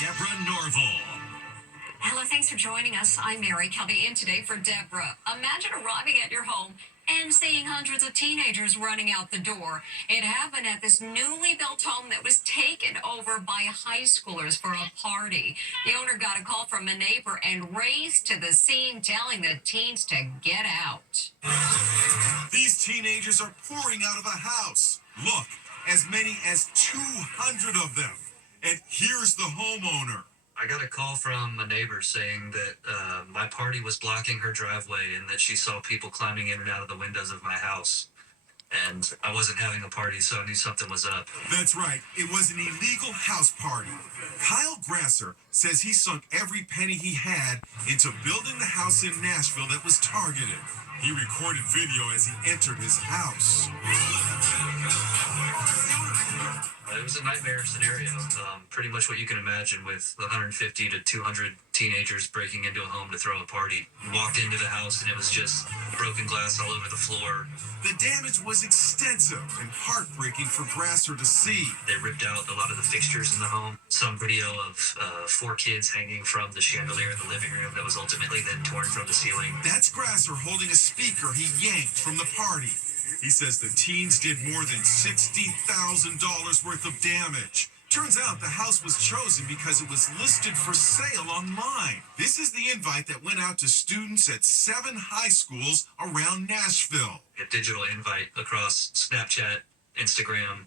Deborah Norville. Hello, thanks for joining us. I'm Mary Kelby in today for Deborah. Imagine arriving at your home and seeing hundreds of teenagers running out the door. It happened at this newly built home that was taken over by high schoolers for a party. The owner got a call from a neighbor and raced to the scene, telling the teens to get out. These teenagers are pouring out of the house. Look, as many as 200 of them. And here's the homeowner. I got a call from a neighbor saying that my party was blocking her driveway and that she saw people climbing in and out of the windows of my house. And I wasn't having a party, so I knew something was up. That's right. It was an illegal house party. Kyle Grasser says he sunk every penny he had into building the house in Nashville that was targeted. He recorded video as he entered his house. It was a nightmare scenario, pretty much what you can imagine with 150 to 200 teenagers breaking into a home to throw a party. We walked into the house and it was just broken glass all over the floor. The damage was extensive and heartbreaking for Grasser to see. They ripped out a lot of the fixtures in the home. Some video of 4 kids hanging from the chandelier in the living room that was ultimately then torn from the ceiling. That's Grasser holding a speaker he yanked from the party. He says the teens did more than $60,000 worth of damage. Turns out the house was chosen because it was listed for sale online. This is the invite that went out to students at 7 high schools around Nashville. A digital invite across Snapchat, Instagram,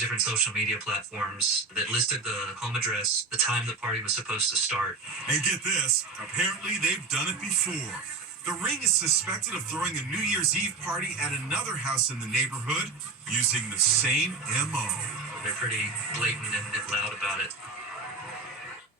different social media platforms that listed the home address, the time the party was supposed to start. And get this, apparently they've done it before. The ring is suspected of throwing a New Year's Eve party at another house in the neighborhood using the same MO. They're pretty blatant and loud about it.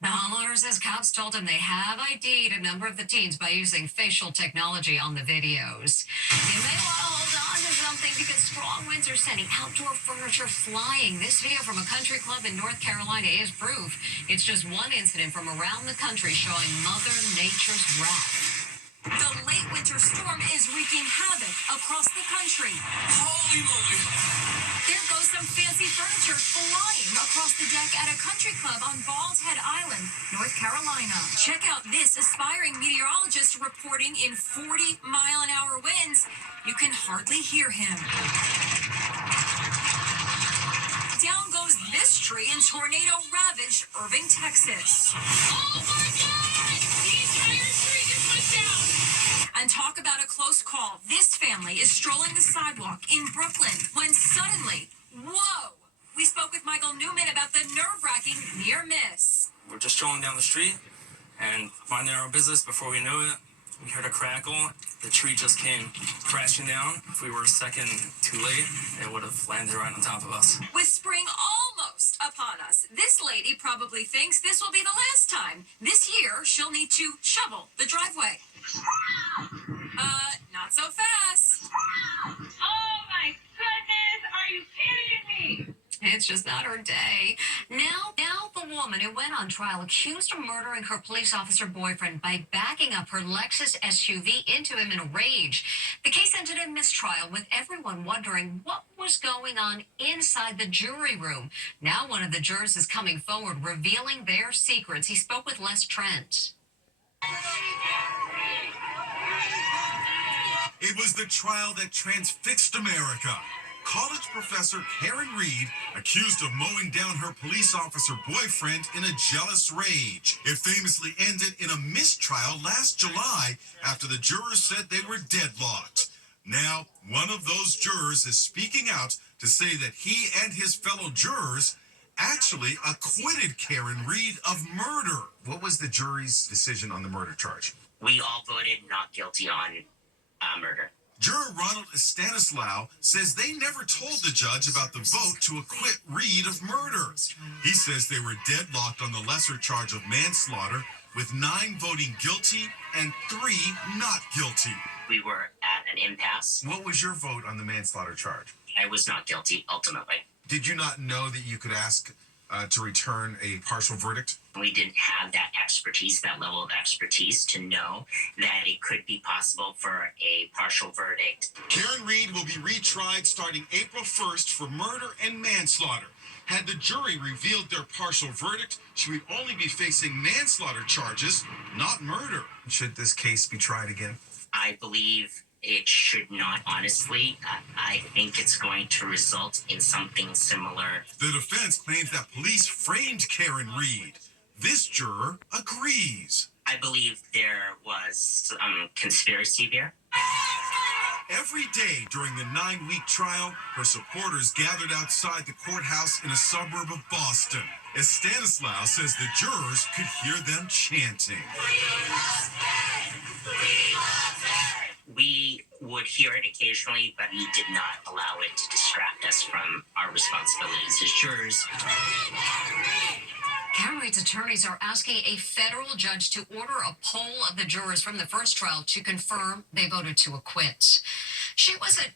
The homeowner says cops told him they have ID'd a number of the teens by using facial technology on the videos. You may want to hold on to something because strong winds are sending outdoor furniture flying. This video from a country club in North Carolina is proof. It's just one incident from around the country showing Mother Nature's wrath. The late winter storm is wreaking havoc across the country. Holy moly! There goes some fancy furniture flying across the deck at a country club on Bald Head Island, North Carolina. Check out this aspiring meteorologist reporting in 40-mile-an-hour winds. You can hardly hear him. Down goes this tree in tornado-ravaged Irving, Texas. Oh my God! The entire tree just went down! And talk about a close call. This family is strolling the sidewalk in Brooklyn when suddenly, whoa! We spoke with Michael Newman about the nerve-wracking near miss. We're just strolling down the street and minding our own business. Before we knew it, we heard a crackle. The tree just came crashing down. If we were a second too late, it would have landed right on top of us. With spring almost upon us, this lady probably thinks this will be the last time. This year, she'll need to shovel the driveway. Not so fast. Oh my goodness, are you kidding me? It's just not her day. Now the woman who went on trial accused of murdering her police officer boyfriend by backing up her Lexus SUV into him in a rage. The case ended in mistrial, with everyone wondering what was going on inside the jury room. Now one of the jurors is coming forward, revealing their secrets. He spoke with Les Trent. It was the trial that transfixed America. College professor Karen Reed accused of mowing down her police officer boyfriend in a jealous rage. It famously ended in a mistrial last July after the jurors said they were deadlocked. Now, one of those jurors is speaking out to say that he and his fellow jurors actually acquitted Karen Reed of murder. What was the jury's decision on the murder charge? We all voted not guilty on murder. Juror Ronald Stanislaw says they never told the judge about the vote to acquit Reed of murder. He says they were deadlocked on the lesser charge of manslaughter, with 9 voting guilty and 3 not guilty. We were at an impasse. What was your vote on the manslaughter charge? I was not guilty, ultimately. Did you not know that you could ask to return a partial verdict? We didn't have that expertise, that level of expertise, to know that it could be possible for a partial verdict. Karen Reed will be retried starting April 1st for murder and manslaughter. Had the jury revealed their partial verdict, she would only be facing manslaughter charges, not murder. Should this case be tried again? I believe it should not, honestly. I think it's going to result in something similar. The defense claims that police framed Karen Reed. This juror agrees. I believe there was some conspiracy there. Every day during the 9-week trial, her supporters gathered outside the courthouse in a suburb of Boston. As Stanislaw says the jurors could hear them chanting. We would hear it occasionally, but we did not allow it to distract us from our responsibilities as jurors. Karen Reed's attorneys are asking a federal judge to order a poll of the jurors from the first trial to confirm they voted to acquit. She wasn't